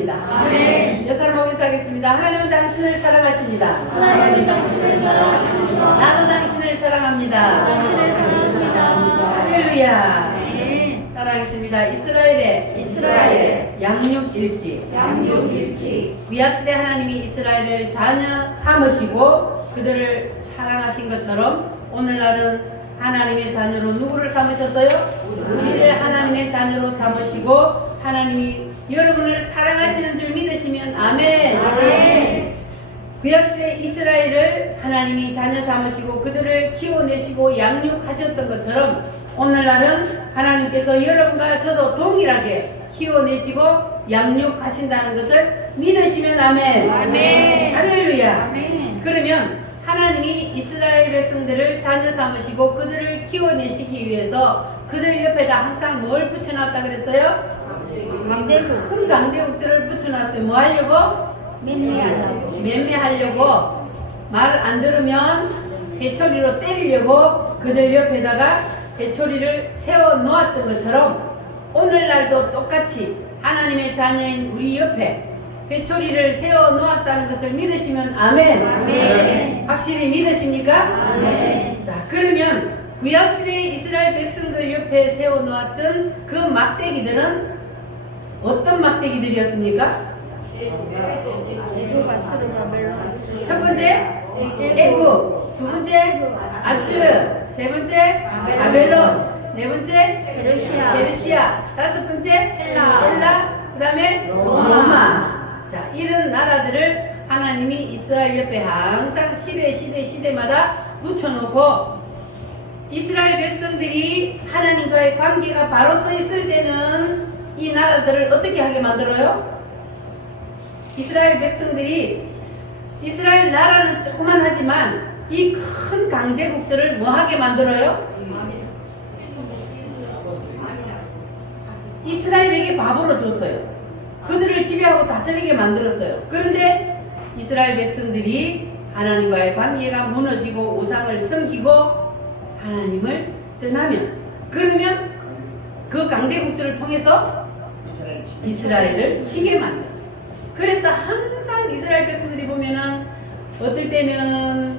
사랑하십니다. 아멘. 여사로 인사하겠습니다. 하나님은 당신을 사랑하십니다. 하나님은 당신을 사랑하십니다. 나도 당신을 사랑합니다. 당신을 사랑합니다. 할렐루야. 아멘. 따라하겠습니다. 이스라엘의 양육일지. 구약시대 하나님이 이스라엘을 자녀 삼으시고 그들을 사랑하신 것처럼 오늘날은 하나님의 자녀로 누구를 삼으셨어요? 우리를 하나님의 자녀로 삼으시고 하나님이 여러분을 사랑하시는 줄 믿으시면 아멘. 아멘. 구약시대 이스라엘을 하나님이 자녀 삼으시고 그들을 키워내시고 양육하셨던 것처럼 오늘날은 하나님께서 여러분과 저도 동일하게 키워내시고 양육하신다는 것을 믿으시면 아멘. 아멘. 할렐루야. 아멘. 그러면 하나님이 이스라엘 백성들을 자녀 삼으시고 그들을 키워내시기 위해서 그들 옆에다 항상 뭘 붙여놨다 그랬어요? 강대국. 큰 강대국들을 붙여놨어요. 뭐 하려고? 맴매하려고. 말 안 들으면 회초리로 때리려고 그들 옆에다가 회초리를 세워 놓았던 것처럼 오늘날도 똑같이 하나님의 자녀인 우리 옆에 회초리를 세워 놓았다는 것을 믿으시면 아멘. 아멘. 확실히 믿으십니까? 아멘. 자, 그러면 구약시대의 이스라엘 백성들 옆에 세워 놓았던 그 막대기들은 어떤 막대기들이었습니까? 애굽, 아수르가 멸망. 첫 번째 애굽, 두 번째 아수르, 세 번째 바벨론, 네 번째 페르시아, 다섯 번째 헬라, 그 다음에 로마. 자, 이런 나라들을 하나님이 이스라엘 옆에 항상 시대마다 붙여놓고 이스라엘 백성들이 하나님과의 관계가 바로 서 있을 때는 이 나라들을 어떻게 하게 만들어요? 이스라엘 백성들이 이스라엘 나라는 조그만하지만 이 큰 강대국들을 뭐하게 만들어요? 이스라엘에게 밥으로 줬어요. 그들을 지배하고 다스리게 만들었어요. 그런데 이스라엘 백성들이 하나님과의 관계가 무너지고 우상을 섬기고 하나님을 떠나면 그러면 그 강대국들을 통해서 이스라엘을 치게 만들어요. 그래서 항상 이스라엘 백성들이 보면은 어떨 때는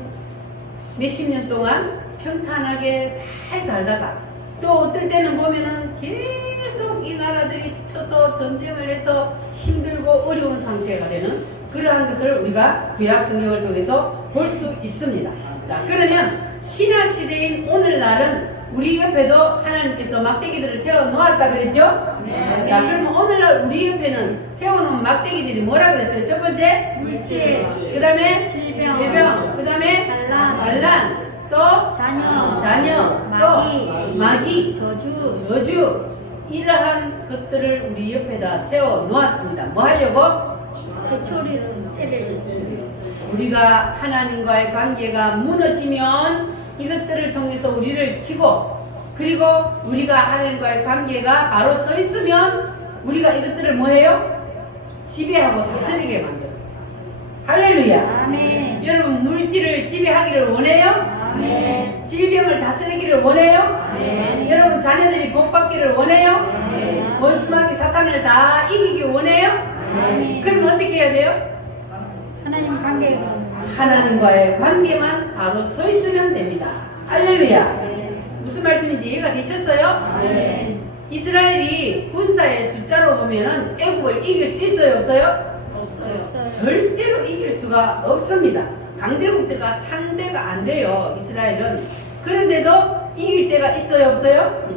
몇십 년 동안 평탄하게 잘 살다가 또 어떨 때는 보면은 계속 이 나라들이 쳐서 전쟁을 해서 힘들고 어려운 상태가 되는 그러한 것을 우리가 구약 성경을 통해서 볼 수 있습니다. 자, 그러면 신약 시대인 오늘날은 우리 옆에도 하나님께서 막대기들을 세워 놓았다 그랬죠? 네. 자, 그러면 오늘날 우리 옆에는 세워놓은 막대기들이 뭐라 그랬어요? 첫 번째 물질, 그 다음에 질병, 그 다음에 반란, 또 자녀, 또 마귀, 저주, 이러한 것들을 우리 옆에다 세워 놓았습니다. 뭐 하려고? 회초리를 때릴. 우리가 하나님과의 관계가 무너지면 이것들을 통해서 우리를 치고 그리고 우리가 하나님과의 관계가 바로 서 있으면 우리가 이것들을 뭐 해요? 지배하고 다스리게 만들어요. 할렐루야. 아멘. 여러분 물질을 지배하기를 원해요? 아멘. 질병을 다스리기를 원해요? 아멘. 여러분 자녀들이 복받기를 원해요? 아멘. 원수마귀 사탄을 다 이기기 원해요? 아멘. 그럼 어떻게 해야 돼요? 하나님 관계가 하나님과의 관계만 바로 서 있으면 됩니다. 할렐루야. 무슨 말씀인지 이해가 되셨어요? 아멘. 이스라엘이 군사의 숫자로 보면은 애국을 이길 수 있어요, 없어요? 없어요. 절대로 이길 수가 없습니다. 강대국들과 상대가 안 돼요, 이스라엘은. 그런데도 이길 때가 있어요, 없어요?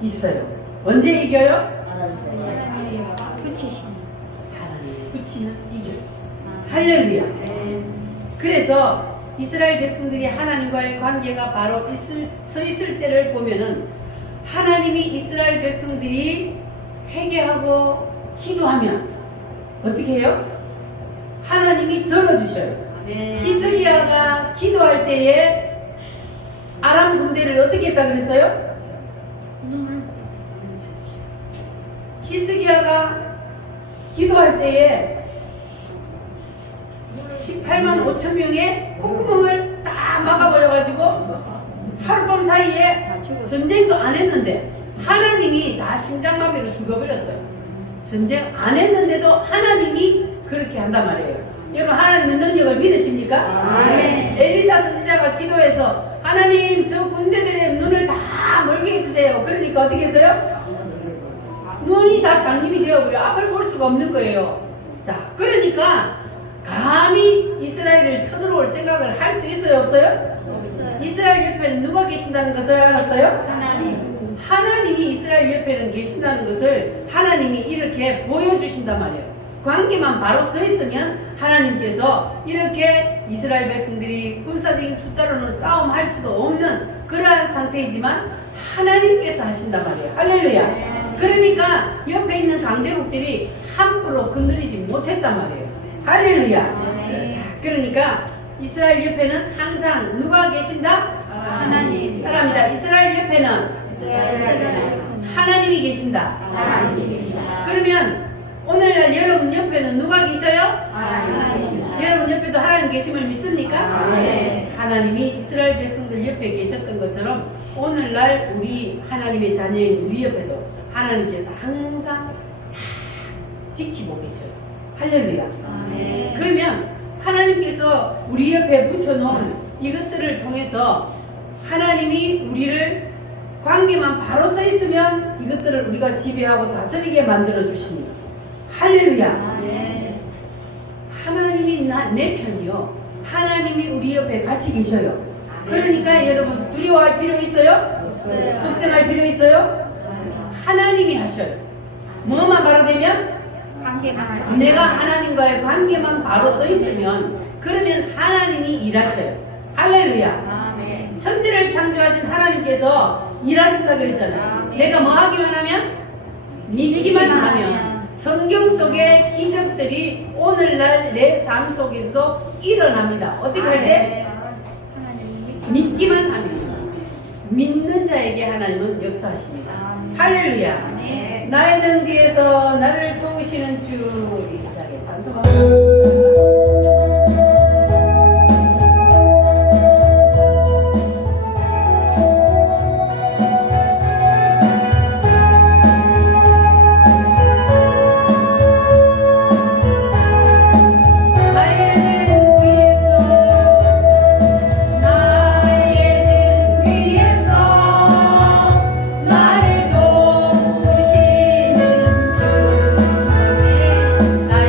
있어요. 언제 이겨요? 하나님이 붙이신. 하나님을 붙이면 이겨요. 할렐루야. 그래서 이스라엘 백성들이 하나님과의 관계가 바로 서 있을 때를 보면은 하나님이 이스라엘 백성들이 회개하고 기도하면 어떻게 해요? 하나님이 들어주셔요. 히스기야가 기도할 때에 아람 군대를 어떻게 했다 그랬어요? 히스기야가 기도할 때에 18만 5천 명의 콧구멍을 다 막아버려가지고 하룻밤 사이에 전쟁도 안 했는데 하나님이 다 심장마비로 죽어버렸어요. 전쟁 안 했는데도 하나님이 그렇게 한단 말이에요. 여러분 하나님의 능력을 믿으십니까? 아멘. 엘리사 선지자가 기도해서 하나님 저 군대들의 눈을 다 멀게 해주세요. 그러니까 어떻게 했어요? 눈이 다 장님이 되어버려. 앞을 볼 수가 없는 거예요. 자, 그러니까 감히 이스라엘을 쳐들어올 생각을 할 수 있어요? 없어요? 없어요. 이스라엘 옆에는 누가 계신다는 것을 알았어요? 하나님. 하나님이 이스라엘 옆에는 계신다는 것을 하나님이 이렇게 보여주신단 말이에요. 관계만 바로 서 있으면 하나님께서 이렇게 이스라엘 백성들이 군사적인 숫자로는 싸움할 수도 없는 그러한 상태이지만 하나님께서 하신단 말이에요. 할렐루야. 그러니까 옆에 있는 강대국들이 함부로 건드리지 못했단 말이에요. 할렐루야. 자, 그러니까 이스라엘 옆에는 항상 누가 계신다? 하나님. 사람이다. 이스라엘 옆에는 하나님이 계신다. 그러면 오늘날 여러분 옆에는 누가 계셔요? 여러분 옆에도 하나님 계심을 믿습니까? 하나님이 이스라엘 백성들 옆에 계셨던 것처럼 오늘날 우리 하나님의 자녀인 우리 옆에도 하나님께서 항상 지키고 계셔요. 할렐루야. 그러면 하나님께서 우리 옆에 붙여놓은 이것들을 통해서 하나님이 우리를 관계만 바로 서 있으면 이것들을 우리가 지배하고 다스리게 만들어 주십니다. 할렐루야. 하나님이 내 편이요. 하나님이 우리 옆에 같이 계셔요. 그러니까 여러분 두려워할 필요 있어요? 걱정할 필요 있어요? 하나님이 하셔요. 뭐만 바로 되면? 관계만. 내가 하나님과의 관계만 바로 서 있으면 그러면 하나님이 일하셔요. 할렐루야. 천지를 창조하신 하나님께서 일하신다 그랬잖아요. 내가 뭐 하기만 하면? 믿기만 하면 성경 속의 기적들이 오늘날 내 삶 속에서도 일어납니다. 어떻게 할 때? 믿기만 하면 믿는 자에게 하나님은 역사하십니다. 할렐루야. 나의 등 뒤에서 나를 도우시는 주 이 자리에 찬송합니다. 나의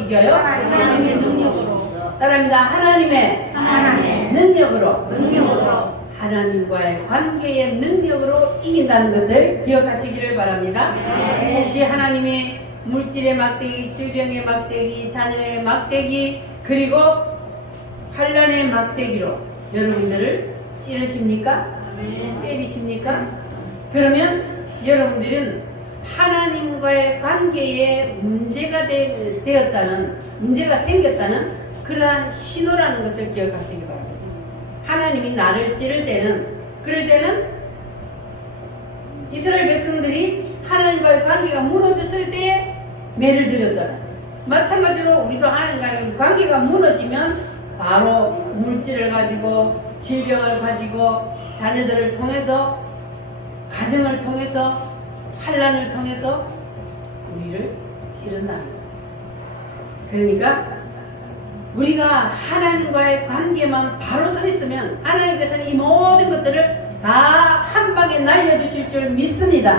이겨요? 하나님의 능력으로. 따라합니다. 하나님의 하나님의 능력으로. 능력으로. 하나님과의 관계의 능력으로 이긴다는 것을 기억하시기를 바랍니다. 네. 혹시 하나님이 물질의 막대기, 질병의 막대기, 자녀의 막대기, 그리고 환난의 막대기로 여러분들을 찌르십니까? 때리십니까? 그러면 여러분들은 하나님과의 관계에 문제가 되었다는, 문제가 생겼다는 그러한 신호라는 것을 기억하시기 바랍니다. 하나님이 나를 찌를 때는, 그럴 때는 이스라엘 백성들이 하나님과의 관계가 무너졌을 때에 매를 들였잖아요. 마찬가지로 우리도 하나님과의 관계가 무너지면 바로 물질을 가지고, 질병을 가지고, 자녀들을 통해서, 가정을 통해서, 환난을 통해서 우리를 찌른다는 거예요. 그러니까 우리가 하나님과의 관계만 바로 서 있으면 하나님께서는 이 모든 것들을 다 한 방에 날려주실 줄 믿습니다.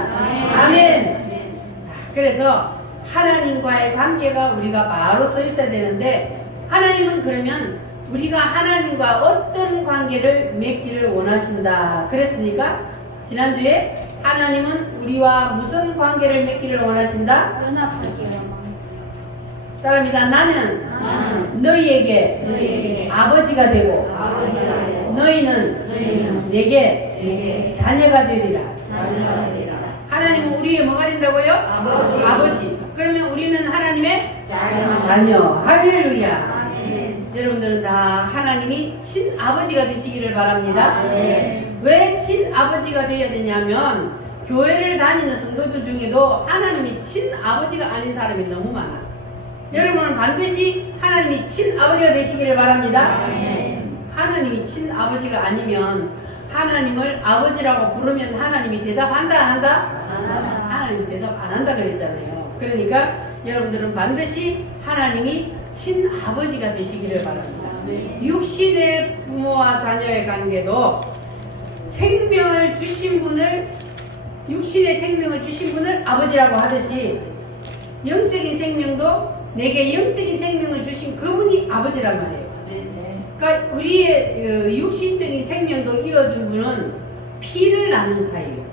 아멘. 자, 그래서 하나님과의 관계가 우리가 바로 서 있어야 되는데, 하나님은 그러면 우리가 하나님과 어떤 관계를 맺기를 원하신다 그랬습니까? 지난주에 하나님은 우리와 무슨 관계를 맺기를 원하신다? 연합하게 원합니다. 따라합니다. 나는 너희에게 아버지가 되고 너희는 내게 자녀가 되리라. 하나님은 우리의 뭐가 된다고요? 아버지. 그러면 우리는 하나님의 자녀. 할렐루야. 여러분들은 다 하나님이 친아버지가 되시기를 바랍니다. 왜 친아버지가 되어야 되냐면, 교회를 다니는 성도들 중에도 하나님이 친아버지가 아닌 사람이 너무 많아. 여러분은 반드시 하나님이 친아버지가 되시기를 바랍니다. 하나님이 친아버지가 아니면 하나님을 아버지라고 부르면 하나님이 대답한다 안 한다? 하나님이 대답 안 한다 그랬잖아요. 그러니까 여러분들은 반드시 하나님이 친아버지가 되시기를 바랍니다. 육신의 부모와 자녀의 관계도 생명을 주신 분을, 육신의 생명을 주신 분을 아버지라고 하듯이 영적인 생명도 내게 영적인 생명을 주신 그분이 아버지란 말이에요. 그러니까 우리의 육신적인 생명도 이어준 분은 피를 나눈 사이예요.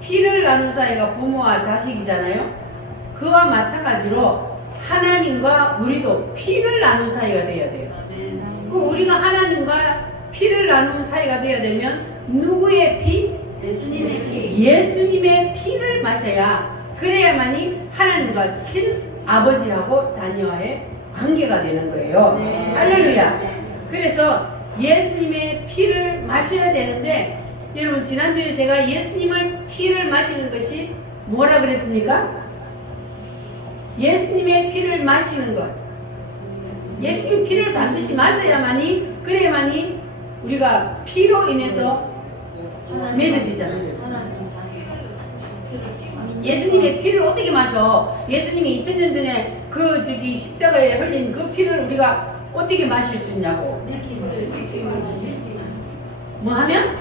피를 나눈 사이가 부모와 자식이잖아요. 그와 마찬가지로 하나님과 우리도 피를 나눈 사이가 되어야 돼요. 그 우리가 하나님과 피를 나눈 사이가 되어야 되면 누구의 피? 예수님의 피를 마셔야, 그래야만이 하나님과 친아버지하고 자녀와의 관계가 되는 거예요. 할렐루야. 그래서 예수님의 피를 마셔야 되는데, 여러분 지난주에 제가 예수님을 피를 마시는 것이 뭐라 그랬습니까? 예수님의 피를 마시는 것, 예수님 피를 반드시 마셔야만이, 그래야만이 우리가 피로 인해서 맺어지잖아요. 예수님의 피를 어떻게 마셔? 예수님이 2000년 전에 그 십자가에 흘린 그 피를 우리가 어떻게 마실 수 있냐고. 뭐 하면?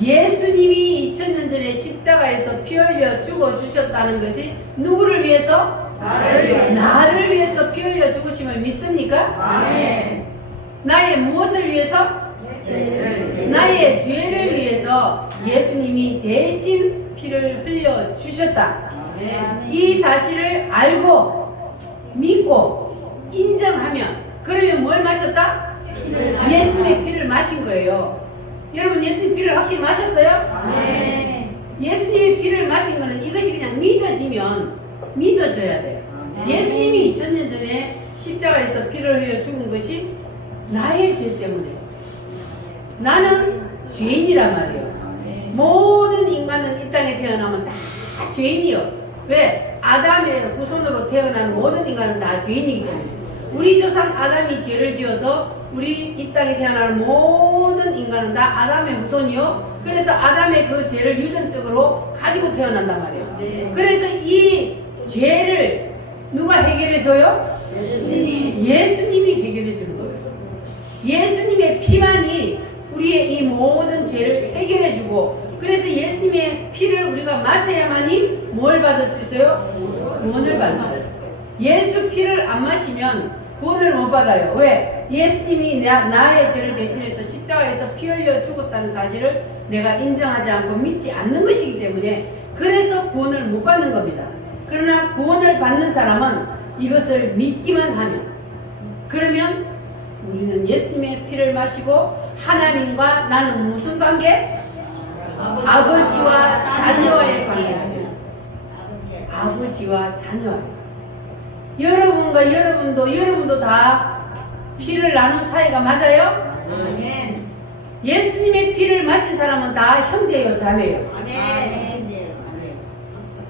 예수님이 2000년 전에 십자가에서 피 흘려 죽어 주셨다는 것이 누구를 위해서? 나를 위해서 피 흘려 죽으심을 믿습니까? 나의 무엇을 위해서? 나의 죄를 위해서 예수님이 대신 피를 흘려 주셨다. 이 사실을 알고 믿고 인정하면, 그러면 뭘 마셨다? 예수님의 피를 마신 거예요. 여러분 예수님 피를 확실히 마셨어요? 예수님의 피를 마신 거는 이것이 그냥 믿어지면 믿어져야 돼요. 예수님이 2000년 전에 십자가에서 피를 흘려 죽은 것이 나의 죄 때문에. 나는 죄인이란 말이에요. 모든 인간은 이 땅에 태어나면 다 죄인이요. 왜? 아담의 후손으로 태어나는 모든 인간은 다 죄인이기 때문에. 우리 조상 아담이 죄를 지어서 우리 이 땅에 태어나는 모든 인간은 다 아담의 후손이요. 그래서 아담의 그 죄를 유전적으로 가지고 태어난단 말이에요. 그래서 이 죄를 누가 해결해 줘요? 예수님이 해결해 주는 거예요. 예수님의 피만이 우리의 이 모든 죄를 해결해 주고, 그래서 예수님의 피를 우리가 마셔야만이 뭘 받을 수 있어요? 구원을 받는 거예요. 예수 피를 안 마시면 구원을 못 받아요. 왜? 예수님이 나의 죄를 대신해서 십자가에서 피 흘려 죽었다는 사실을 내가 인정하지 않고 믿지 않는 것이기 때문에 그래서 구원을 못 받는 겁니다. 그러나 구원을 받는 사람은 이것을 믿기만 하면, 그러면 우리는 예수님의 피를 마시고 하나님과 나는 무슨 관계? 아버지와 자녀와의 관계가 돼요. 아버지와 자녀와의. 여러분도 다 피를 나눈 사이가 맞아요? 아멘. 예수님의 피를 마신 사람은 다 형제요, 자매요. 아멘.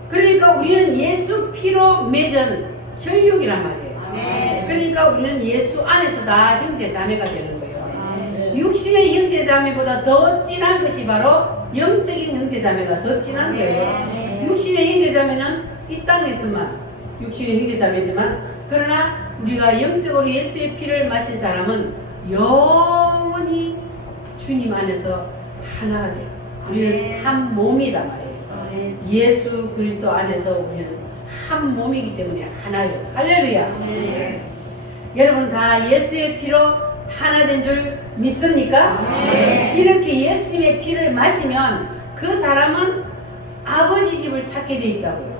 그러니까 우리는 예수 피로 맺은 혈육이란 말이에요. 아멘. 그러니까 우리는 예수 안에서 다 형제, 자매가 되는 거예요. 아멘. 육신의 형제, 자매보다 더 진한 것이 바로 영적인 형제, 자매가 더 진한 거예요. 아멘. 육신의 형제, 자매는 이 땅에서만 육신의 형제, 자매지만, 그러나 우리가 영적으로 예수의 피를 마신 사람은 영원히 주님 안에서 하나가 돼요. 우리는 한 몸이다 말이에요. 예수 그리스도 안에서 우리는 한 몸이기 때문에 하나예요. 할렐루야. 여러분 다 예수의 피로 하나 된 줄 믿습니까? 이렇게 예수님의 피를 마시면 그 사람은 아버지 집을 찾게 돼 있다고요.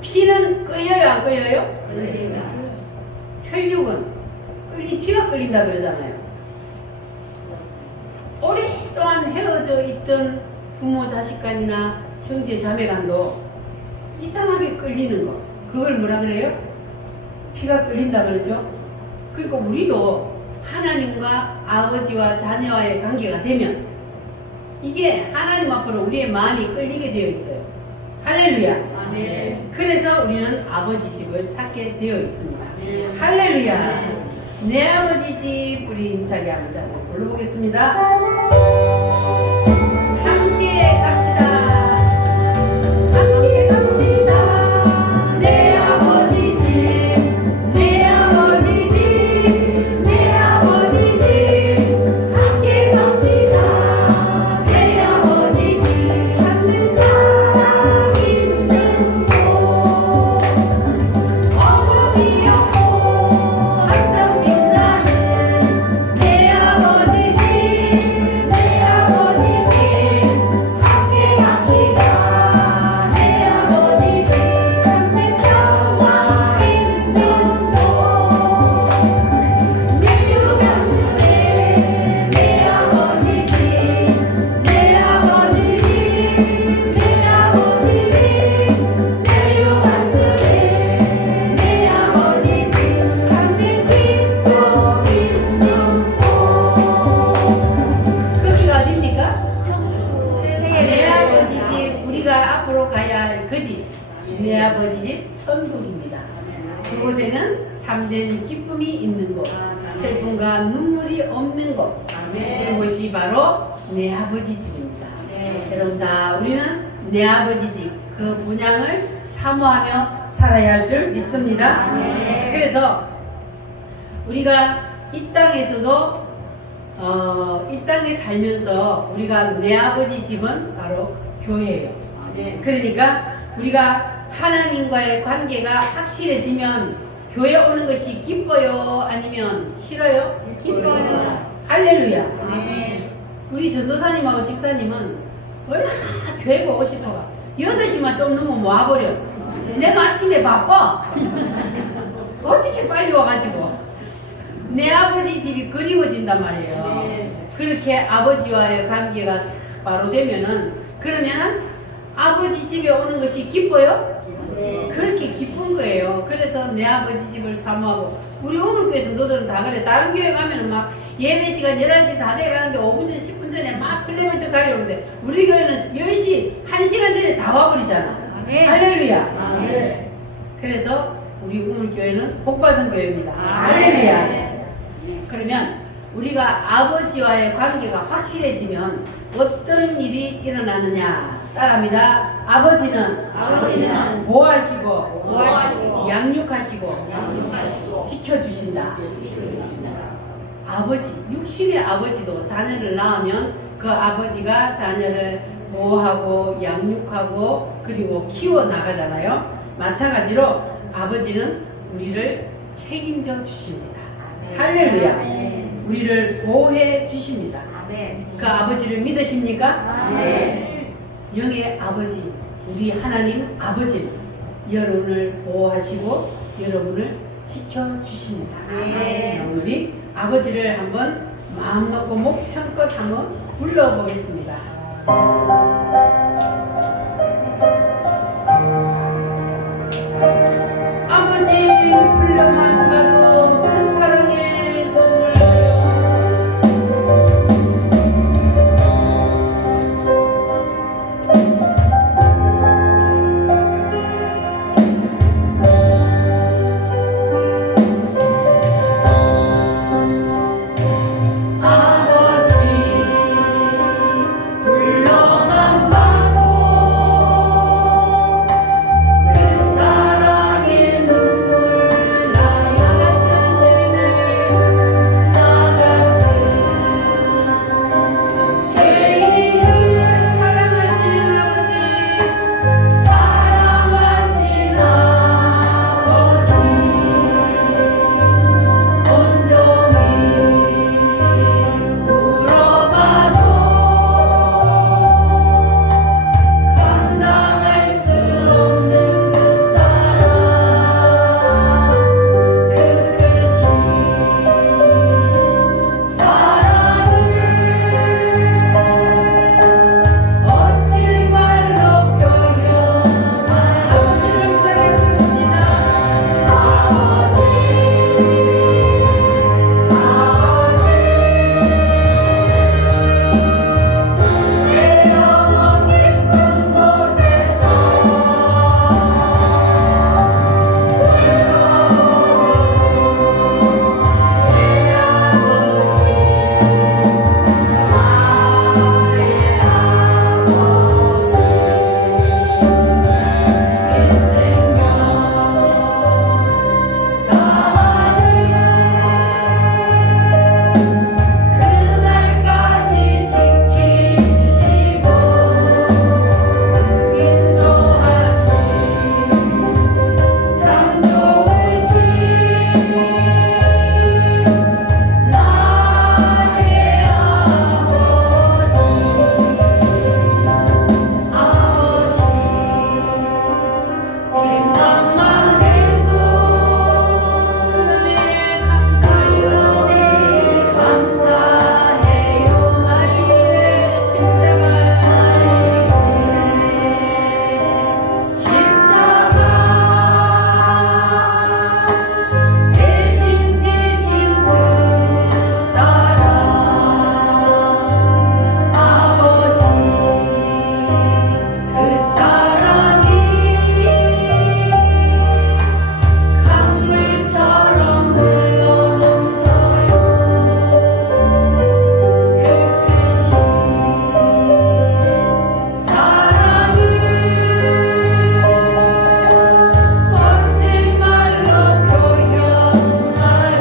피는 끓여요, 안 끓여요? 혈육은 피가 끓인다 그러잖아요. 오랫동안 헤어져 있던 부모 자식 간이나 형제 자매 간도 이상하게 끌리는 거, 그걸 뭐라 그래요? 피가 끌린다 그러죠. 그러니까 우리도 하나님과 아버지와 자녀와의 관계가 되면 이게 하나님 앞으로 우리의 마음이 끌리게 되어 있어요. 할렐루야. 그래서 우리는 아버지 집을 찾게 되어 있습니다. 할렐루야. 내 아버지 집, 우리 임차리 아버지 좀 불러보겠습니다. 함께 갑시다. 함께 갑시다. 내 아버지 집, 내 아버지 집, 내 아버지 집. 함께 갑시다. 내 아버지 집, 찾는 사람 있는 곳. 어둠이 없고 항상 빛나는 내 아버지 집, 내 아버지 집. 함께 갑시다. 내 아버지 집, 찾는 평화 있는 곳. 미루 가슴에 내 아버지 집, 내 아버지 집, 내 아버지 집. 미루 가슴에 내 아버지 집, 찾는 기쁨 있는 곳. 거기가 어딥니까? 내 아버지 집, 우리가 앞으로 가야 할 그 집, 내 아버지 집 천국입니다. 그곳에는 참된 기쁨이 있는 곳, 슬픔과 눈물이 없는 곳, 그곳이 바로 내 아버지 집입니다. 여러분 다 우리는 내 아버지 집, 그 본향을 사모하며 살아야 할 줄 믿습니다. 그래서 우리가 이 땅에서도 이 땅에 살면서 우리가 내 아버지 집은 바로 교회예요. 그러니까 우리가 하나님과의 관계가 확실해지면 교회 오는 것이 기뻐요? 아니면 싫어요? 기뻐요. 할렐루야. 우리 전도사님하고 집사님은 얼마나 교회 오고 싶어가 8시만 좀 넘으면 와버려. 내가 아침에 바빠. 어떻게 빨리 와가지고 내 아버지 집이 그리워진단 말이에요. 그렇게 아버지와의 관계가 바로 되면은, 그러면은 아버지 집에 오는 것이 기뻐요? 그렇게 기쁜 거예요. 그래서 내 아버지 집을 사모하고, 우리 오물교에서 너들은 다 그래. 다른 교회 가면은 막 예배 시간 11시 다 돼가는데 5분 전 10분 전에 막 플래멀떡 가려는데, 우리 교회는 10시 1시간 전에 다 와버리잖아. 할렐루야. 그래서 우리 우물교회는 복받은 교회입니다. 할렐루야. 그러면 우리가 아버지와의 관계가 확실해지면 어떤 일이 일어나느냐? 따라합니다. 아버지는 보호하시고 양육하시고 지켜주신다. 아버지, 육신의 아버지도 자녀를 낳으면 그 아버지가 자녀를 보호하고 양육하고 그리고 키워 나가잖아요. 마찬가지로 아버지는 우리를 책임져 주십니다. 할렐루야. 아멘. 우리를 보호해 주십니다. 아멘. 그 아버지를 믿으십니까? 아멘. 영의 아버지, 우리 하나님 아버지는 여러분을 보호하시고 여러분을 지켜주십니다. 아멘. 우리 아버지를 한번 마음 놓고 목청껏 한번 불러보겠습니다. 아버지 불러만 봐도 그 사랑의 눈물 아버지 불러만 봐도 그 사랑의 눈물 나 같은 죄인을 나 같은 죄인을 사랑하신 아버지 온종일 물어봐도 감당할 수 없는 그 사랑 그 크신 사랑을 어찌 말로 표현할 아버지를 부탁해 부릅니다. 내 영혼 깊은 곳에서 그날까지 지키시고 인도하신 참 좋으신 나의 아버지 생각만 해도 은혜 감사해요 나의 십자가 대신 지신 그 사랑 아버지 그 사랑이 강물처럼 흘러넘쳐요 그 크신 사랑을 멋진 말로 표현하리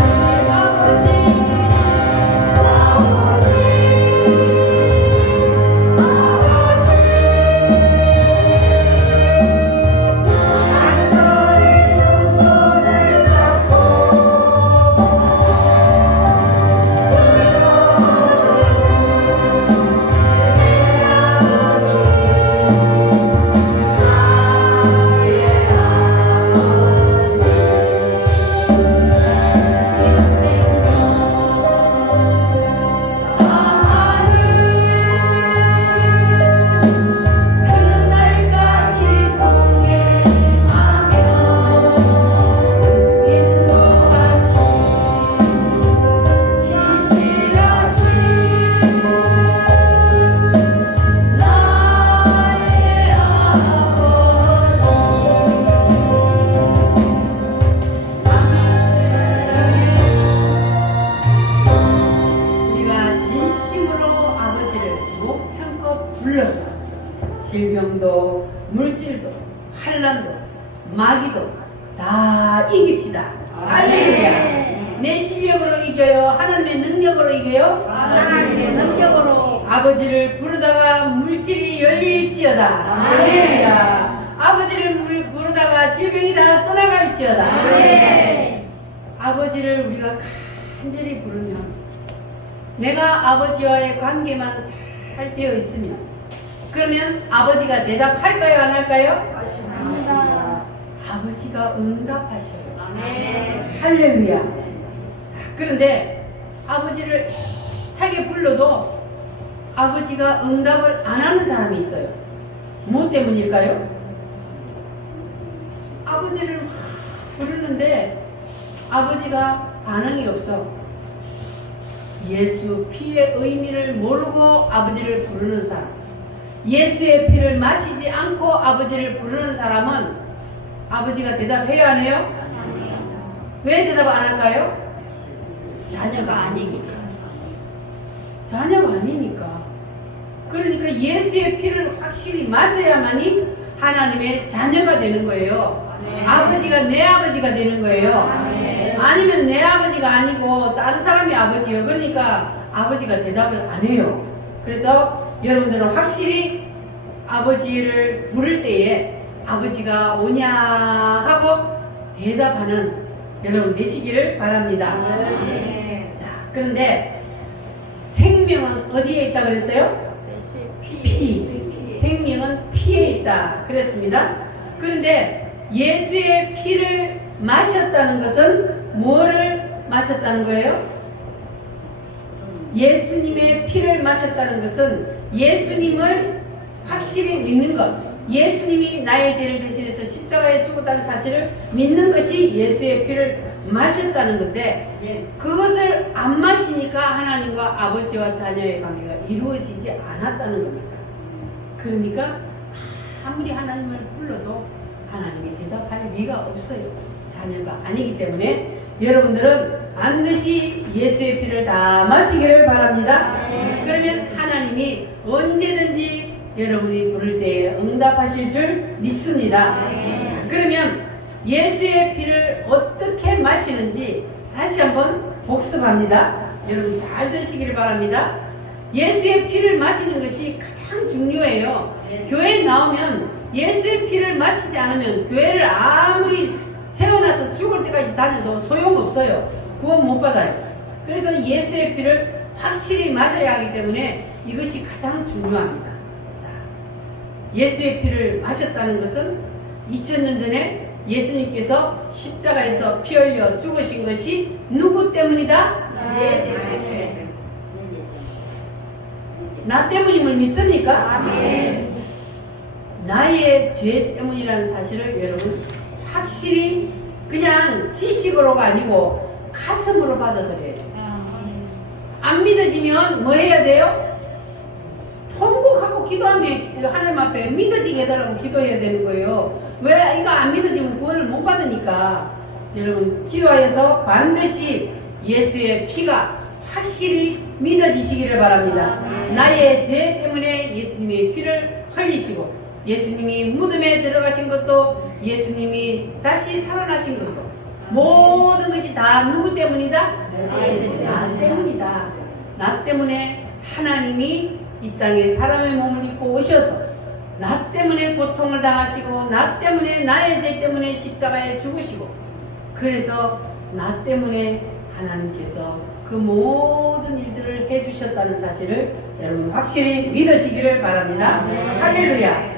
간절히 두 손을 잡고 그날까지 동행하며 인도하신 신실하신 나의 아버지 우리가 진심으로 아버지를 목청껏 불러서 질병도 물질도 환난도 마귀도 다 이깁시다. 할렐루야. 내 실력으로 이겨요? 하나님의 능력으로 이겨요? 하나님의 능력으로 아버지를 부르다가 물질이 열릴지어다. 할렐루야. 아버지를 부르다가 부르다가 질병이 다 떠나갈지어다. 아멘. 아버지를 우리가 간절히 부르면, 내가 아버지와의 관계만 잘 되어 있으면, 그러면 아버지가 대답할까요, 안 할까요? 합니다. 아버지가 응답하셔요. 아멘. 할렐루야. 자, 그런데 아버지를 애타게 불러도 아버지가 응답을 안 하는 사람이 있어요. 뭐 때문일까요? 아버지를 막 부르는데 아버지가 반응이 없어. 예수 피의 의미를 모르고 아버지를 부르는 사람, 예수의 피를 마시지 않고 아버지를 부르는 사람은 아버지가 대답해야 하네요? 왜 대답 안 할까요? 자녀가 아니니까. 자녀가 아니니까. 그러니까 예수의 피를 확실히 마셔야만이 하나님의 자녀가 되는 거예요. 아버지가 내 아버지가 되는 거예요. 아니면 내 아버지가 아니고 다른 사람의 아버지예요. 그러니까 아버지가 대답을 안 해요. 그래서 여러분들은 확실히 아버지를 부를 때에 아버지가 오냐 하고 대답하는 여러분 되시기를 바랍니다. 자, 그런데 생명은 어디에 있다 그랬어요? 피. 생명은 피에 있다 그랬습니다. 그런데 예수의 피를 마셨다는 것은 뭐를 마셨다는 거예요? 예수님의 피를 마셨다는 것은 예수님을 확실히 믿는 것, 예수님이 나의 죄를 대신해서 십자가에 죽었다는 사실을 믿는 것이 예수의 피를 마셨다는 건데, 그것을 안 마시니까 하나님과 아버지와 자녀의 관계가 이루어지지 않았다는 겁니다. 그러니까 아무리 하나님을 불러도 하나님이 대답할 리가 없어요. 자녀가 아니기 때문에 여러분들은 반드시 예수의 피를 다 마시기를 바랍니다. 그러면 하나님이 언제든지 여러분이 부를 때에 응답하실 줄 믿습니다. 그러면 예수의 피를 어떻게 마시는지 다시 한번 복습합니다. 여러분 잘 들으시기를 바랍니다. 예수의 피를 마시는 것이 가장 중요해요. 교회에 나오면 예수의 피를 마시지 않으면 교회를 아무리 태어나서 죽을 때까지 다녀도 소용없어요. 구원 못 받아요. 그래서 예수의 피를 확실히 마셔야 하기 때문에 이것이 가장 중요합니다. 자, 예수의 피를 마셨다는 것은 2000년 전에 예수님께서 십자가에서 피 흘려 죽으신 것이 누구 때문이다? 나 때문임을 믿습니까? 아멘. 나의 죄 때문이라는 사실을 여러분 확실히 그냥 지식으로가 아니고 가슴으로 받아들여야 돼요. 안 믿어지면 뭐 해야 돼요? 통곡하고 기도하면 하나님 앞에 믿어지게 해달라고 기도해야 되는 거예요. 왜? 이거 안 믿어지면 구원을 못 받으니까. 여러분 기도하여서 반드시 예수의 피가 확실히 믿어지시기를 바랍니다. 나의 죄 때문에 예수님의 피를 흘리시고 예수님이 무덤에 들어가신 것도 예수님이 다시 살아나신 것도 모든 것이 다 누구 때문이다? 나 때문이다. 나 때문에 하나님이 이 땅에 사람의 몸을 입고 오셔서 나 때문에 고통을 당하시고 나 때문에 나의 죄 때문에 십자가에 죽으시고 그래서 나 때문에 하나님께서 그 모든 일들을 해주셨다는 사실을 여러분 확실히 믿으시기를 바랍니다. 할렐루야.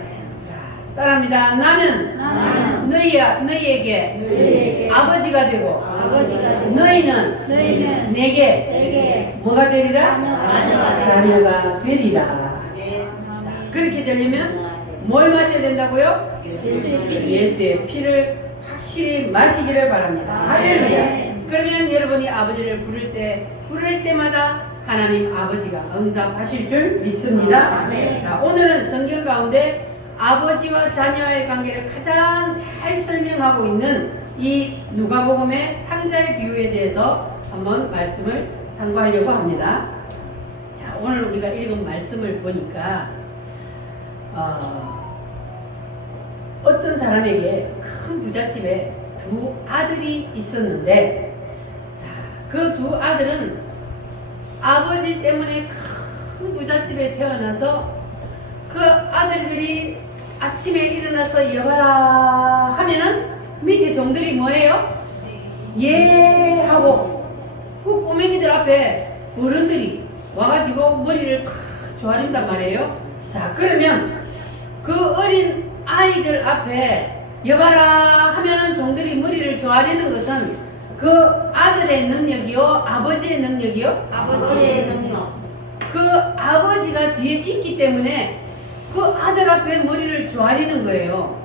자, 따라합니다. 나는 너희에게 아버지가 되고 너희는 내게 뭐가 되리라? 자녀가 되리라. 자, 그렇게 되려면 뭘 마셔야 된다고요? 예수의 피를 확실히 마시기를 바랍니다. 할렐루야. 그러면 여러분이 아버지를 부를 때마다 하나님 아버지가 응답하실 줄 믿습니다. 자, 오늘은 성경 가운데 아버지와 자녀의 관계를 가장 잘 설명하고 있는 이 누가복음의 탕자의 비유에 대해서 한번 말씀을 상고하려고 합니다. 자, 오늘 우리가 읽은 말씀을 보니까 어떤 사람에게 큰 부잣집에 두 아들이 있었는데, 자, 그 두 아들은 아버지 때문에 큰 부잣집에 태어나서 그 아들들이 아침에 일어나서 여봐라 하면은 밑에 종들이 뭐예요? 예 하고 그 꼬맹이들 앞에 어른들이 와가지고 머리를 탁 조아린단 말이에요. 자, 그러면 그 어린 아이들 앞에 여봐라 하면은 종들이 머리를 조아리는 것은 그 아들의 능력이요, 아버지의 능력이요? 아버지의 능력. 그 아버지가 뒤에 있기 때문에 그 아들 앞에 머리를 조아리는 거예요.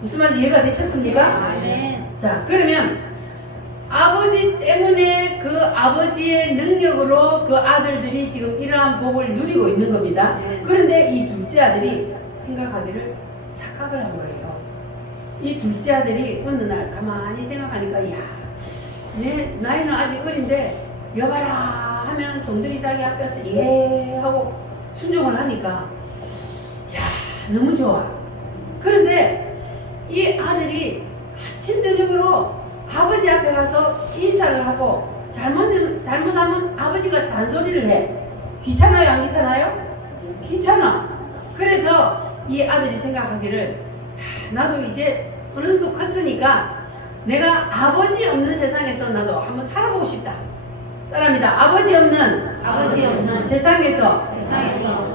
무슨 말인지 이해가 되셨습니까? 아멘. 자, 그러면 아버지 때문에 그 아버지의 능력으로 그 아들들이 지금 이러한 복을 누리고 있는 겁니다. 그런데 이 둘째 아들이 생각하기를 착각을 한 거예요. 이 둘째 아들이 어느 날 가만히 생각하니까 야, 내 나이는 아직 어린데 여봐라 하면 종들이 자기 앞에서 예 하고 순종을 하니까 야, 너무 좋아. 그런데 이 아들이 아침 저녁으로 아버지 앞에 가서 인사를 하고 잘못하면 아버지가 잔소리를 해. 귀찮아요, 안 귀찮아요? 귀찮아. 그래서 이 아들이 생각하기를 나도 이제 어느 정도 컸으니까 내가 아버지 없는 세상에서 나도 한번 살아보고 싶다. 따라합니다. 아버지 없는 세상에서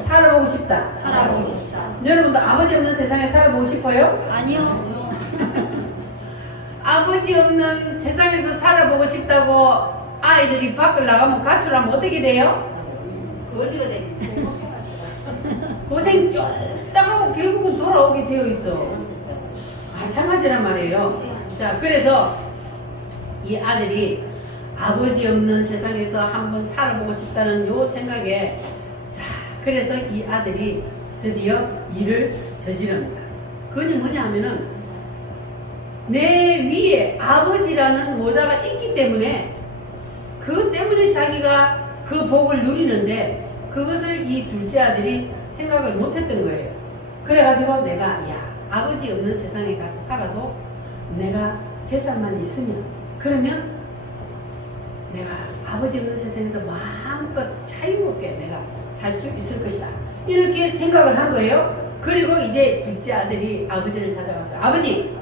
살아보고 싶다. 살아보고 싶다. 여러분도 아버지 없는 세상에 살아보고 싶어요? 아니요. 아버지 없는 세상에서 살아보고 싶다고 아이들이 밖을 나가면 가출하면 어떻게 돼요? 거지가 돼. 고생 쫄딱하고 결국은 돌아오게 되어 있어. 마찬가지란 말이에요. 자, 그래서 이 아들이 아버지 없는 세상에서 한번 살아보고 싶다는 요 생각에, 자, 그래서 이 아들이 드디어 일을 저지릅니다. 그건 뭐냐 하면은 내 위에 아버지라는 모자가 있기 때문에 그 때문에 자기가 그 복을 누리는데 그것을 이 둘째 아들이 생각을 못했던 거예요. 그래가지고 내가 야, 아버지 없는 세상에 가서 살아도 내가 재산만 있으면 그러면 내가 아버지 없는 세상에서 마음껏 자유롭게 내가 살 수 있을 것이다. 이렇게 생각을 한 거예요. 그리고 이제 둘째 아들이 아버지를 찾아갔어요. 아버지,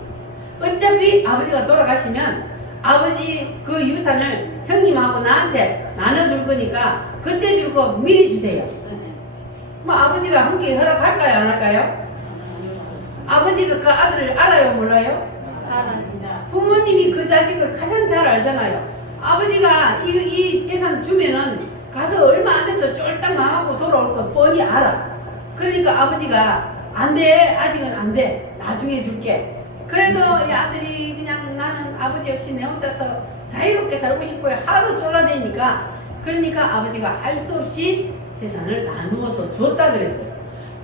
어차피 아버지가 돌아가시면 아버지 그 유산을 형님하고 나한테 나눠줄 거니까 그때 줄 거 미리 주세요. 뭐 아버지가 함께 허락할까요, 안 할까요? 아버지가 그 아들을 알아요, 몰라요? 알아니다. 부모님이 그 자식을 가장 잘 알잖아요. 아버지가 이 재산 주면은 가서 얼마 안 돼서 쫄딱 망하고 돌아올 거 뻔히 알아. 그러니까 아버지가 안 돼, 아직은 안 돼, 나중에 줄게. 그래도 이 아들이 그냥 나는 아버지 없이 내 혼자서 자유롭게 살고 싶어요 하도 쫄아대니까, 그러니까 아버지가 할 수 없이 재산을 나누어서 줬다 그랬어요.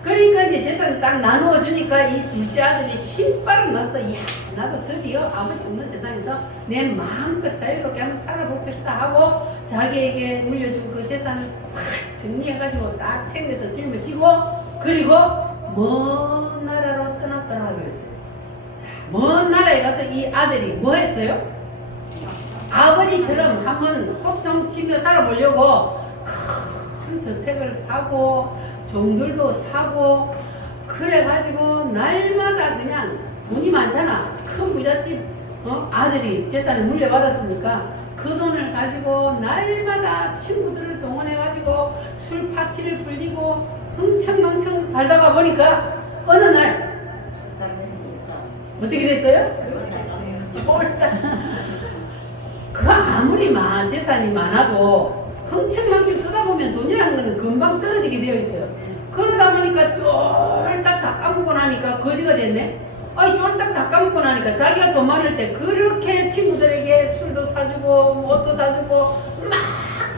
그러니까 이제 재산을 딱 나누어 주니까 이 둘째 아들이 신바람 났어. 이야, 나도 드디어 아버지 없는 세상에서 내 마음껏 자유롭게 한번 살아볼 것이다 하고 자기에게 물려준 그 재산을 싹 정리해가지고 딱 챙겨서 짊어지고 그리고 먼 나라로 떠났더라 그랬어요. 자, 먼 나라에 가서 이 아들이 뭐 했어요? 아버지처럼 한번 호통치며 살아보려고 큰 저택을 사고 종들도 사고 그래가지고 날마다 그냥 돈이 많잖아. 큰 부잣집 아들이 재산을 물려받았으니까 그 돈을 가지고 날마다 친구들을 동원해가지고 술 파티를 불리고 흥청망청 살다가 보니까 어느 날 어떻게 됐어요? 쫄딱 그 아무리 재산이 많아도 흥청망청 쓰다 보면 돈이라는 거는 금방 떨어지게 되어 있어요. 그러다 보니까 쫄딱 다 까먹고 나니까 거지가 됐네. 아니 쫄딱 다 까먹고 나니까 자기가 돈 많을 때 그렇게 친구들에게 술도 사주고 옷도 사주고 막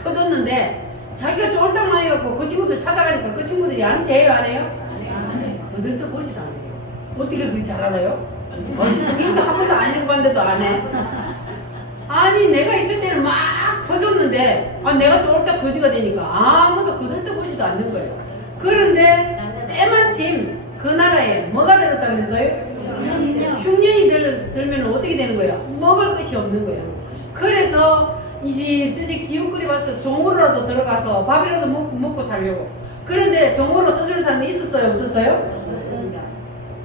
퍼줬는데 자기가 쫄딱 많이 갖고 그 친구들 찾아가니까 그 친구들이 아는지 해요, 안 해요? 안 해요. 거들떠 보지도 않아요. 어떻게 그리 잘 알아요? 아니 성경도 한 번도 안 읽어봤는데도 안 해. 아니 내가 있을 때는 막 퍼줬는데 내가 쫄딱 거지가 되니까 아무도 거들떠 보지도 않는 거예요. 그런데 때마침 그 나라에 뭐가 들었다 그랬어요? 흉년이 들면 어떻게 되는 거예요? 먹을 것이 없는 거예요. 그래서 이 집 저 집 기웃거리 와서 종으로라도 들어가서 밥이라도 먹고 살려고. 그런데 종으로 써줄 사람이 있었어요, 없었어요?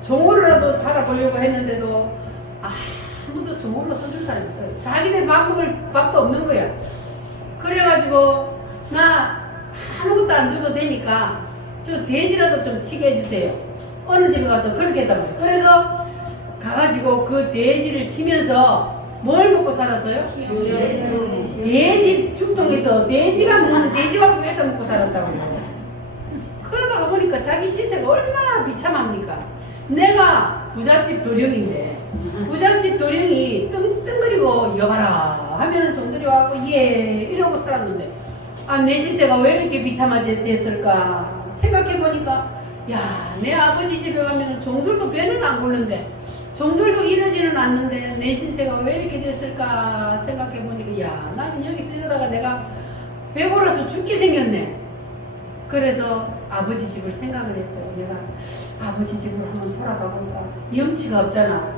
종으로라도 살아보려고 했는데도 아무도 종으로 써줄 사람이 없어요. 자기들 밥 먹을 밥도 없는 거야. 그래가지고 나 아무것도 안 줘도 되니까 저 돼지라도 좀 치게 해주세요. 어느 집에 가서 그렇게 했단 말이에요. 그래서 가가지고 그 돼지를 치면서 뭘 먹고 살았어요? 돼지 죽통에서 돼지가 먹는 돼지밥 뺏어 먹고 살았다고요. 그러다가 보니까 자기 시세가 얼마나 비참합니까? 내가 부잣집 도령인데 부잣집 도령이 뚱뚱거리고 여봐라 하면은 종들이 와서 예 이러고 살았는데 내 시세가 왜 이렇게 비참하게 됐을까 생각해보니까 내 아버지 집에 가면은 종들도 배는 안 고는데 종들도 이러지는 않는데 내 신세가 왜 이렇게 됐을까 생각해보니까 나는 여기서 이러다가 내가 배고라서 죽게 생겼네. 그래서 아버지 집을 생각을 했어요. 내가 아버지 집으로 한번 돌아가 볼까. 염치가 없잖아.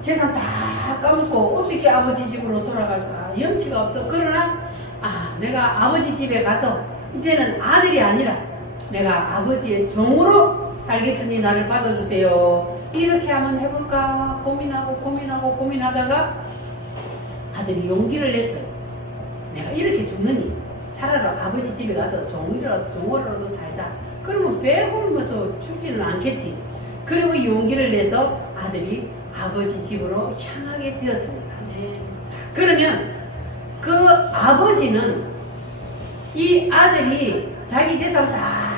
재산 다 까먹고 어떻게 아버지 집으로 돌아갈까. 염치가 없어. 그러나 내가 아버지 집에 가서 이제는 아들이 아니라 내가 아버지의 종으로 살겠으니 나를 받아주세요. 이렇게 한번 해볼까 고민하다가 아들이 용기를 냈어요. 내가 이렇게 죽느니 차라리 아버지 집에 가서 종으로라도 살자. 그러면 배고프면서 죽지는 않겠지. 그리고 용기를 내서 아들이 아버지 집으로 향하게 되었습니다. 그러면 그 아버지는 이 아들이 자기 재산 다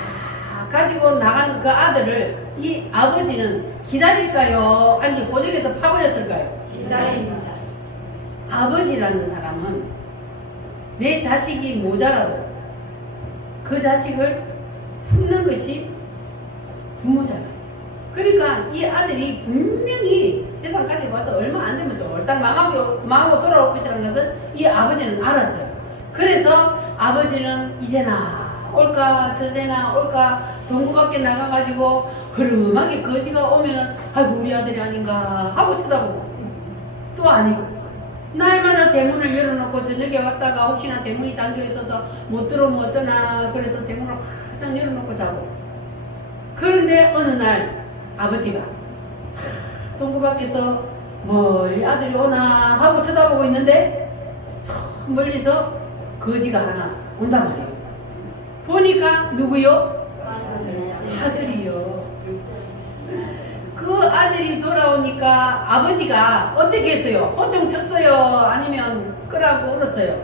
가지고 나가는 그 아들을 이 아버지는 기다릴까요? 아니 호적에서 파버렸을까요? 기다립니다. 아버지라는 사람은 내 자식이 모자라도 그 자식을 품는 것이 부모잖아요. 그러니까 이 아들이 분명히 재산 가지고 와서 얼마 안 되면 쫄딱 망하고 돌아올 것이라는 것을 이 아버지는 알았어요. 그래서 아버지는 이제나 올까 저제나 올까 동구밖에 나가가지고 흐름하게 거지가 오면은 아이고 우리 아들이 아닌가 하고 쳐다보고 또 아니고 날마다 대문을 열어놓고 저녁에 왔다가 혹시나 대문이 잠겨 있어서 못 들어오면 어쩌나 그래서 대문을 활짝 열어놓고 자고. 그런데 어느 날 아버지가 동구 밖에서 멀리 아들이 오나 하고 쳐다보고 있는데 저 멀리서 거지가 하나 온단 말이에요. 보니까 누구요? 아들이요. 그 아들이 돌아오니까 아버지가 어떻게 했어요? 호통 쳤어요? 아니면 끄라고 울었어요?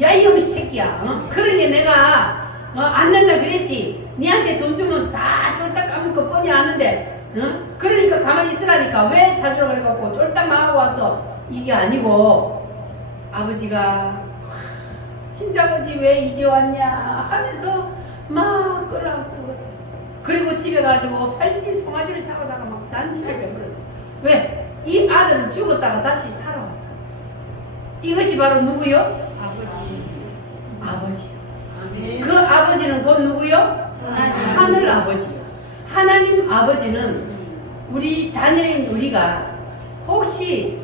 야 이놈의 새끼야. 그러게 내가 안 된다 그랬지. 니한테 돈 주면 다 쫄딱 까먹고 뻔히 아는데 그러니까 가만히 있으라니까 왜 찾으러 그래갖고 쫄딱 망하고 왔어. 이게 아니고 아버지가 진짜 아버지 왜 이제 왔냐 하면서 막 끄라고 울었어요. 그리고 집에 가지고 살찐 송아지를 잡아다가 막 잔치를 해버렸어. 왜? 이 아들은 죽었다가 다시 살아왔다. 이것이 바로 누구요? 아버지. 그 아버지는 곧 누구요? 하늘 아버지요. 하나님 아버지는 우리 자녀인 우리가 혹시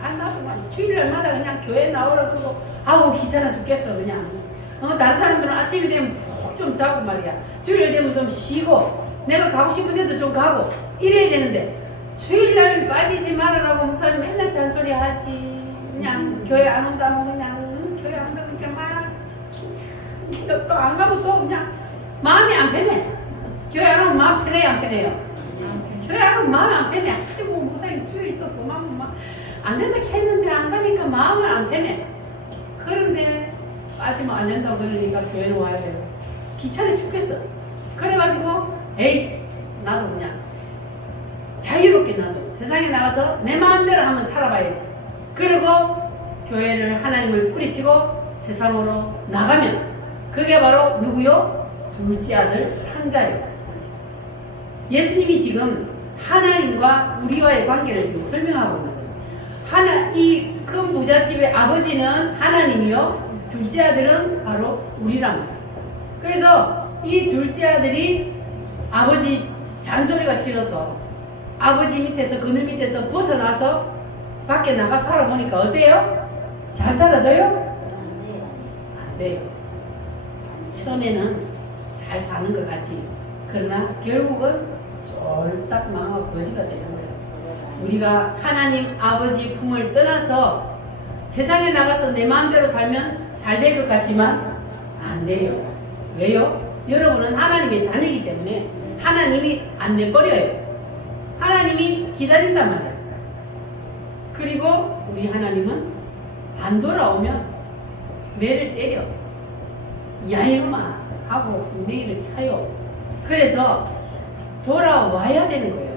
나도 막 주일날마다 그냥 교회 나오라 그러고 아우 귀찮아 죽겠어 그냥. 다른 사람들은 아침이 되면 푹 좀 자고 말이야. 주일 되면 좀 쉬고 내가 가고 싶은 데도 좀 가고 이래야 되는데 주일날 빠지지 말으라고 목사님 맨날 잔소리 하지. 그냥 교회 안 온다면 그냥 교회 안 온다고 그냥 막 또 안 가면 또 그냥 마음이 안 편해. 교회 안 오면 마음 편해요 안 편해요? 교회 안 오면 마음이 안 편해. 아이고 목사님 주일 또 그만 안 된다 했는데 안 가니까 마음은 안 편해. 그런데 빠지면 안 된다고 그러니까 교회는 와야 돼요. 귀찮아 죽겠어. 그래가지고 에이 나도 그냥 자유롭게 나도 세상에 나가서 내 마음대로 한번 살아봐야지. 그리고 교회를 하나님을 뿌리치고 세상으로 나가면 그게 바로 누구요? 둘째 아들 탕자예요. 예수님이 지금 하나님과 우리와의 관계를 지금 설명하고 있는 거예요. 이 큰 부잣집의 아버지는 하나님이요. 둘째 아들은 바로 우리란 말이에요. 그래서 이 둘째 아들이 아버지 잔소리가 싫어서 아버지 밑에서 그늘 밑에서 벗어나서 밖에 나가 살아보니까 어때요? 잘 살아져요? 안 돼요. 처음에는 잘 사는 것 같지. 그러나 결국은 쫄딱 망하고 거지가 되는 거예요. 우리가 하나님 아버지 품을 떠나서 세상에 나가서 내 마음대로 살면 잘 될 것 같지만 안 돼요. 왜요? 여러분은 하나님의 자녀이기 때문에 하나님이 안 내버려요. 하나님이 기다린단 말이야. 그리고 우리 하나님은 안 돌아오면 매를 때려. 야 임마 하고 웅덩이를 차요. 그래서 돌아와야 되는 거예요.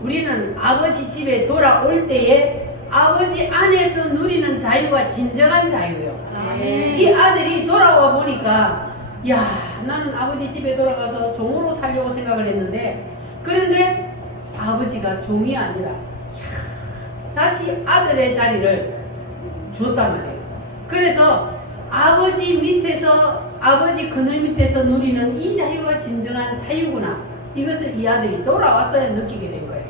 우리는 아버지 집에 돌아올 때에 아버지 안에서 누리는 자유가 진정한 자유예요. 아멘. 이 아들이 돌아와 보니까 야 나는 아버지 집에 돌아가서 종으로 살려고 생각을 했는데 그런데 아버지가 종이 아니라 다시 아들의 자리를 줬단 말이에요. 그래서 아버지 밑에서 아버지 그늘 밑에서 누리는 이 자유가 진정한 자유구나. 이것을 이 아들이 돌아왔어야 느끼게 된 거예요.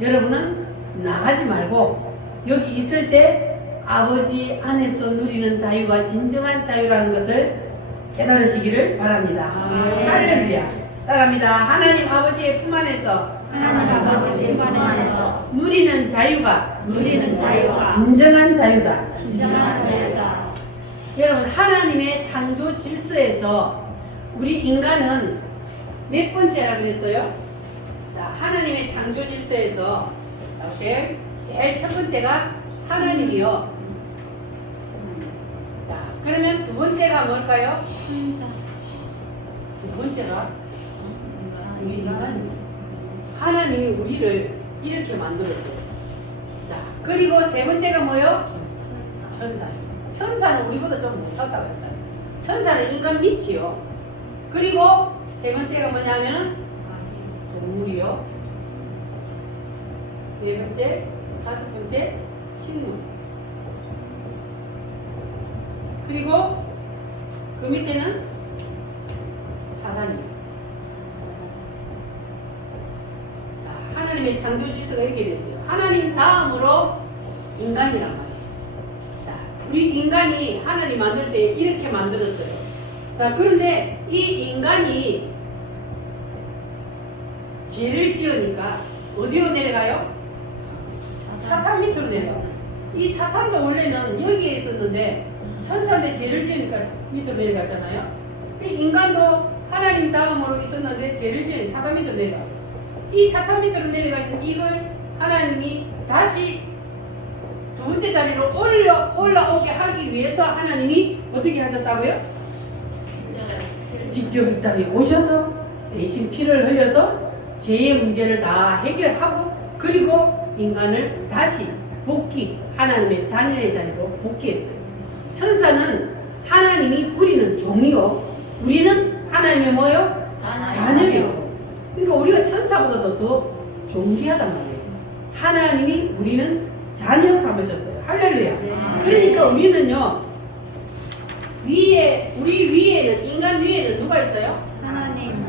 여러분은 나가지 말고 여기 있을 때 아버지 안에서 누리는 자유가 진정한 자유라는 것을 깨달으시기를 바랍니다. 할렐루야. 따라합니다. 하나님 아버지의 품 안에서 하나님 아버지 품 안에서 누리는 자유가 자유가 진정한 자유다. 진정한 자유다. 여러분 하나님의 창조 질서에서 우리 인간은 몇 번째라 그랬어요? 자, 하나님의 창조 질서에서 이렇게 제일 첫 번째가 하나님이요. 자, 그러면 두 번째가 뭘까요? 두 번째가 우리 인간. 하나님이 우리를 이렇게 만들었어요. 자, 그리고 세 번째가 뭐요? 천사요. 천사는 우리보다 좀 못하다 그랬다. 천사는 인간 밑이요. 그리고 세 번째가 뭐냐면은 동물이요. 네 번째, 다섯 번째 식물. 그리고 그 밑에는 사단이요. 자, 하나님의 창조 질서가 이렇게 됐어요. 하나님 다음으로 인간이란 말이에요. 자, 우리 인간이 하나님 만들 때 이렇게 만들었어요. 자, 그런데 이 인간이 죄를 지으니까 어디로 내려가요? 사탄 밑으로 내려가요. 이 사탄도 원래는 여기에 있었는데 천사인데 죄를 지으니까 밑으로 내려가잖아요. 인간도 하나님 다음으로 있었는데 죄를 지으니 사탄 밑으로 내려가요. 이 사탄 밑으로 내려가 있는 이걸 하나님이 다시 두 번째 자리로 올라오게 하기 위해서 하나님이 어떻게 하셨다고요? 직접 이 땅에 오셔서 대신 피를 흘려서 죄의 문제를 다 해결하고 그리고 인간을 다시 복귀 하나님의 자녀의 자리로 복귀했어요. 천사는 하나님이 부리는 종이요. 우리는 하나님의 뭐요? 자녀요. 그러니까 우리가 천사보다도 더 존귀하단 말이에요. 하나님이 우리는 자녀 삼으셨어요. 할렐루야. 그러니까 우리는요. 우리 위에는 인간 위에는 누가 있어요? 하나님.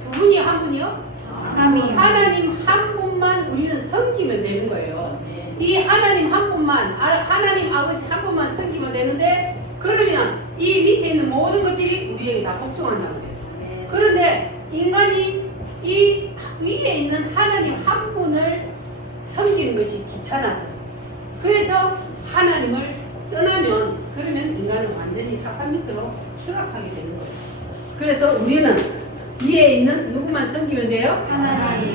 두 분이요, 한 분이요? 하나님. 하나님 한 분만 우리는 섬기면 되는 거예요. 이 하나님 한 분만, 하나님 아버지 한 분만 섬기면 되는데 그러면 이 밑에 있는 모든 것들이 우리에게 다 복종한다는 거예요. 그런데 인간이 이 위에 있는 하나님 한 분을 섬기는 것이 귀찮아서 그래서 하나님을 떠나면 그러면 인간은 완전히 사탄 밑으로 추락하게 되는 거예요. 그래서 우리는 위에 있는 누구만 섬기면 돼요?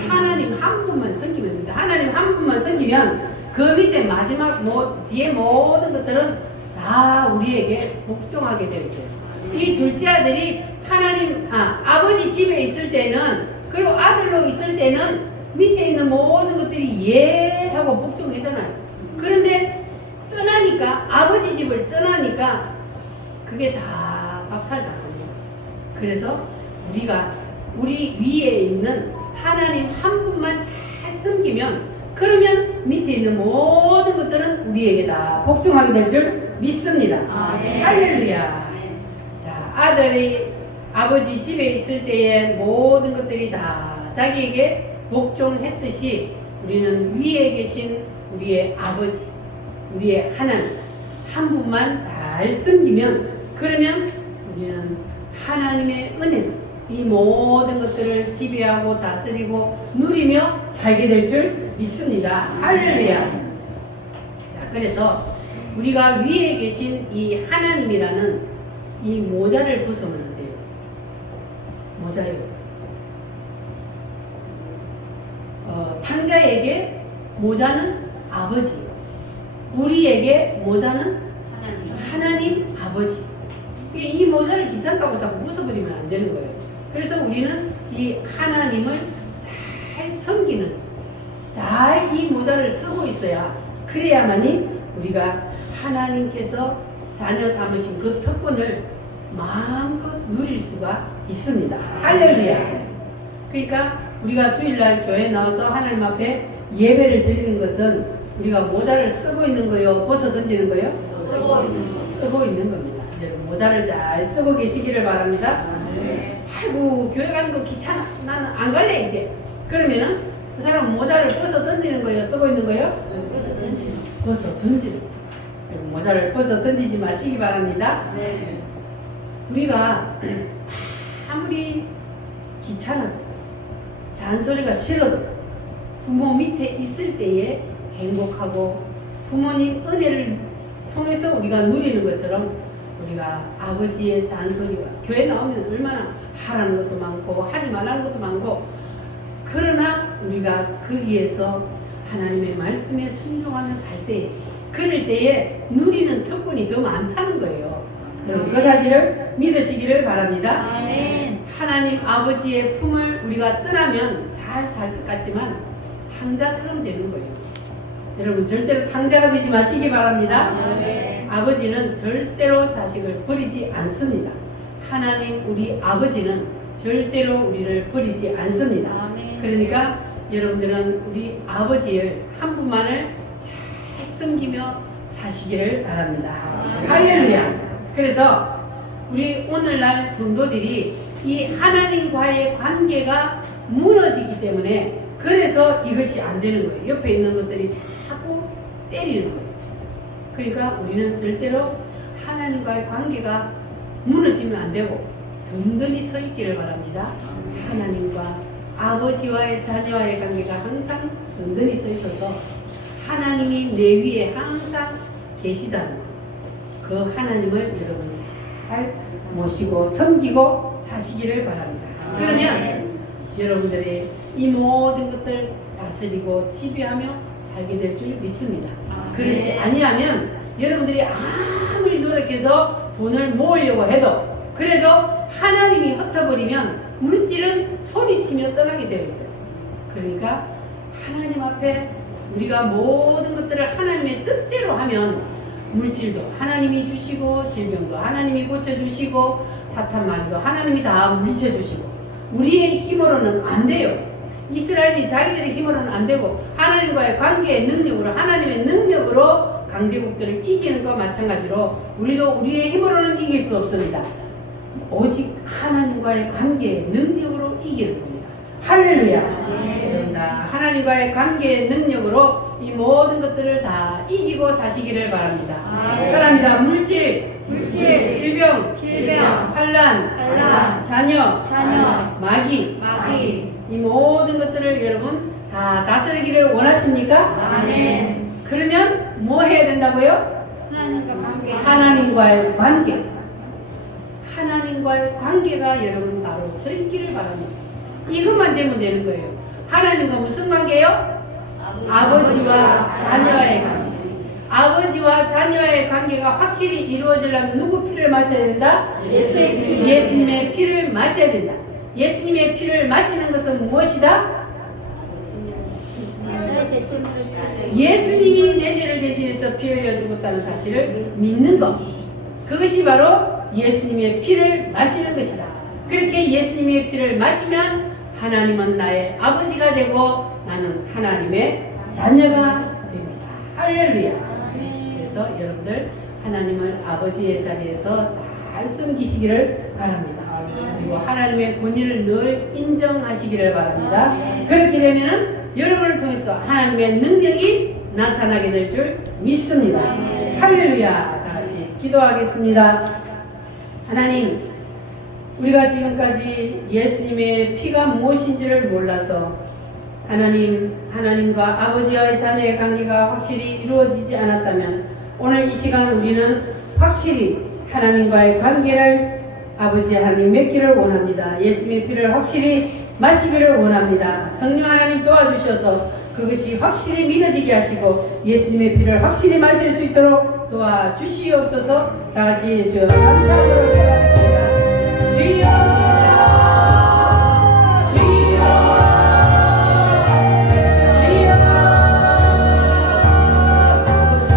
하나님 한 분만 섬기면 됩니다. 하나님 한 분만 섬기면 그 밑에 마지막 뒤에 모든 것들은 다 우리에게 복종하게 되어 있어요. 이 둘째 아들이 아버지 집에 있을 때는 그리고 아들로 있을 때는 밑에 있는 모든 것들이 예 하고 복종하잖아요. 그런데 떠나니까 아버지 집을 떠나니까 그게 다 박탈당합니다. 그래서 우리가 우리 위에 있는 하나님 한 분만 잘 섬기면 그러면 밑에 있는 모든 것들은 우리에게 다 복종하게 될 줄 믿습니다. 할렐루야. 자, 아들이 아버지 집에 있을 때의 모든 것들이 다 자기에게 복종했듯이 우리는 위에 계신 우리의 아버지, 우리의 하나님 한 분만 잘 섬기면 그러면 우리는 하나님의 은혜는 이 모든 것들을 지배하고 다스리고 누리며 살게 될 줄 믿습니다. 할렐루야. 자, 그래서 우리가 위에 계신 이 하나님이라는 이 모자를 벗으면 안 돼요. 모자요. 탕자에게 모자는 아버지, 우리에게 모자는 하나님 아버지. 이 모자를 귀찮다고 자꾸 벗어버리면 안 되는 거예요. 그래서 우리는 이 하나님을 잘 섬기는, 잘 이 모자를 쓰고 있어야, 그래야만이 우리가 하나님께서 자녀 삼으신 그 특권을 마음껏 누릴 수가 있습니다. 할렐루야. 그러니까 우리가 주일날 교회에 나와서 하나님 앞에 예배를 드리는 것은 우리가 모자를 쓰고 있는 거요, 벗어 던지는 거요? 쓰고 있는 겁니다. 여러분 모자를 잘 쓰고 계시기를 바랍니다. 아이고 교회 가는 거 귀찮아, 나는 안 갈래 이제. 그러면은 그 사람은 모자를 벗어 던지는 거요, 쓰고 있는 거요? 벗어 던지는 거예요. 모자를 벗어 던지지 마시기 바랍니다. 우리가 아무리 귀찮아도 잔소리가 싫어도 부모 밑에 있을 때에 행복하고 부모님 은혜를 통해서 우리가 누리는 것처럼 우리가 아버지의 잔소리가 교회 나오면 얼마나 하라는 것도 많고 하지 말라는 것도 많고, 그러나 우리가 거기에서 하나님의 말씀에 순종하며 살 때에, 그럴 때에 누리는 특권이 더 많다는 거예요. 여러분 그 사실을 믿으시기를 바랍니다. 하나님 아버지의 품을 우리가 떠나면 잘 살 것 같지만 탕자처럼 되는 거예요. 여러분 절대로 탕자가 되지 마시기 바랍니다. 아버지는 절대로 자식을 버리지 않습니다. 하나님 우리 아버지는 절대로 우리를 버리지 않습니다. 그러니까 여러분들은 우리 아버지를 한 분만을 잘 섬기며 사시기를 바랍니다. 할렐루야. 그래서 우리 오늘날 성도들이 이 하나님과의 관계가 무너지기 때문에, 그래서 이것이 안 되는 거예요. 옆에 있는 것들이 자꾸 때리는 거예요. 그러니까 우리는 절대로 하나님과의 관계가 무너지면 안 되고 든든히 서 있기를 바랍니다. 하나님과 아버지와의 자녀와의 관계가 항상 든든히 서 있어서 하나님이 내 위에 항상 계시다는 것, 그 하나님을 여러분 잘 모시고 섬기고 사시기를 바랍니다. 그러면 여러분들이 이 모든 것들 다스리고 지배하며 살게 될 줄 믿습니다. 그렇지 아니하면 여러분들이 아무리 노력해서 돈을 모으려고 해도 그래도 하나님이 흩어버리면 물질은 소리치며 떠나게 되어 있어요. 그러니까 하나님 앞에 우리가 모든 것들을 하나님의 뜻대로 하면 물질도 하나님이 주시고 질병도 하나님이 고쳐주시고 사탄마귀도 하나님이 다 물리쳐주시고, 우리의 힘으로는 안 돼요. 이스라엘이 자기들의 힘으로는 안 되고 하나님과의 관계의 능력으로, 하나님의 능력으로 강대국들을 이기는 것과 마찬가지로 우리도 우리의 힘으로는 이길 수 없습니다. 오직 하나님과의 관계의 능력으로 이기는 겁니다. 할렐루야. 여러분 다 하나님과의 관계의 능력으로 이 모든 것들을 다 이기고 사시기를 바랍니다. 바랍니다. 물질, 질병, 환난, 자녀, 마귀, 이 모든 것들을 여러분 다 다스리기를 원하십니까? 그러면 뭐 해야 된다고요? 하나님과의 관계. 하나님과의 관계가 여러분 바로 서 있기를 바랍니다. 이것만 되면 되는 거예요. 하나님과 무슨 관계요? 아버지와 자녀와의 관계. 아버지와 자녀와의 관계가 확실히 이루어지려면 누구 피를 마셔야 된다? 예수님의 피를 마셔야 된다. 예수님의 피를 마시는 것은 무엇이다? 예수님이 내 죄를 대신해서 피 흘려 죽었다는 사실을 믿는 것. 그것이 바로 예수님의 피를 마시는 것이다. 그렇게 예수님의 피를 마시면 하나님은 나의 아버지가 되고 나는 하나님의 자녀가 됩니다. 할렐루야. 그래서 여러분들 하나님을 아버지의 자리에서 잘 섬기시기를 바랍니다. 그리고 하나님의 권위를 늘 인정하시기를 바랍니다. 그렇게 되면은 여러분을 통해서 하나님의 능력이 나타나게 될 줄 믿습니다. 할렐루야. 다 같이 기도하겠습니다. 하나님, 우리가 지금까지 예수님의 피가 무엇인지를 몰라서 하나님과 아버지와의 자녀의 관계가 확실히 이루어지지 않았다면 오늘 이 시간 우리는 확실히 하나님과의 관계를 아버지 하나님 맺기를 원합니다. 예수님의 피를 확실히 마시기를 원합니다. 성령 하나님 도와주셔서 그것이 확실히 믿어지게 하시고 예수님의 피를 확실히 마실 수 있도록 도와주시옵소서. 다같이 주여 감사하도록 기도하겠습니다. 주여